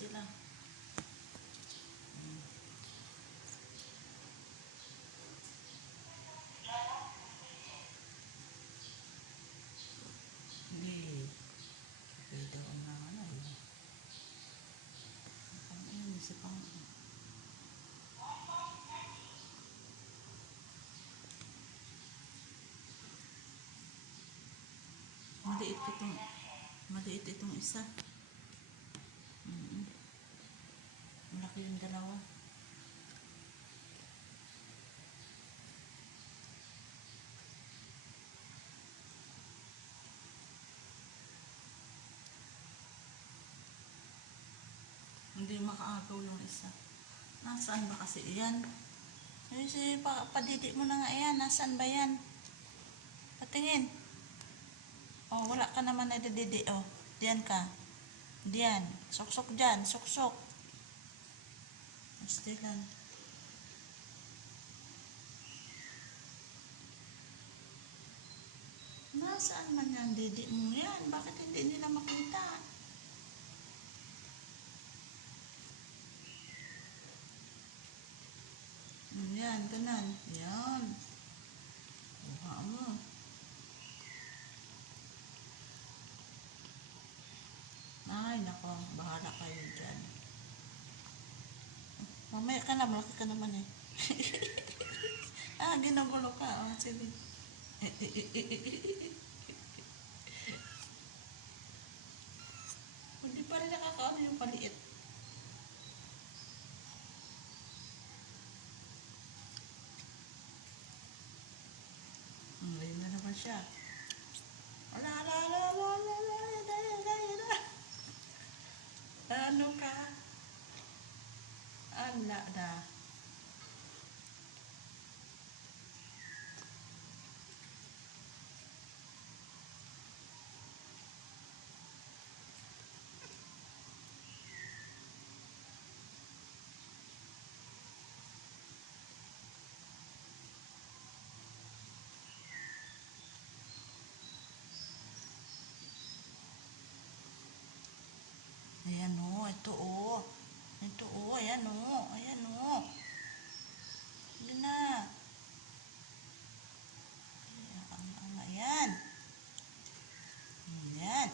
sila. Hindi. Okay daw na ano eh. Ang inis pang maliit itong isa. Malaki yung dalawa. Hindi makaagaw yung isa. Nasaan ba kasi iyan? Padidi mo na nga yan. Nasaan ba yan? Patingin. Oh, wala ka naman na dididi. Oh, diyan ka. Diyan. Sok-sok dyan. Sok-sok. Stilan. Nasaan man yan didi mo yan? Bakit hindi nila makita? Yan, ganan. Yan. Buha mo. Ay, nako. Bahala kayo dyan. Mamaya ka na. Malaki ka naman eh. Ginagulo ka. Sige. Hindi pa rin nakakaano yung paliit. Ayun na naman siya. Ala. Ano ka? Ala na. Ayan o, ito o. Ito o, ayan o. Ayan o. Yun na. Ayan. Ayan.